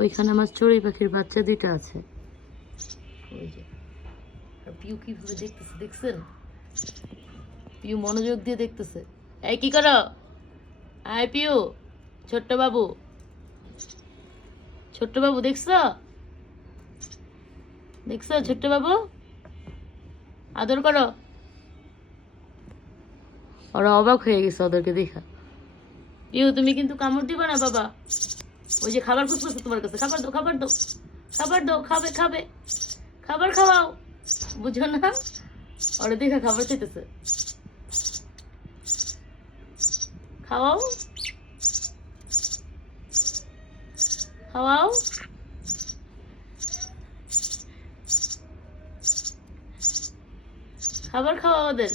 ওইখানে আমার চড়ুই পাখির বাচ্চা দুইটা আছে। ওই যে পিউ কিভাবে দেখতেছে দেখছেন? পিউ মনোযোগ দিয়ে দেখতেছে। এই কি করো? আয় পিউ, ছোট্ট বাবু, ছোট্ট বাবু দেখছো? দেখছো ছোট্ট বাবু? আদর করো। ওরা অবাক হয়ে গেছে ওদেরকে দেখা। পিউ তুমি কিন্তু কামড় দিবা না বাবা। ওই যে খাবার খুঁজতেছে তোমার কাছে। খাবার দাও, খাবার দাও, খাবার দাও। খাবে খাবে, খাবার খাওয়াও। বুঝো না? ওরা দেখা খাবার চাইতেছে। খাওয়াও, খাওয়াও। খাবার খাওয়া ওদের।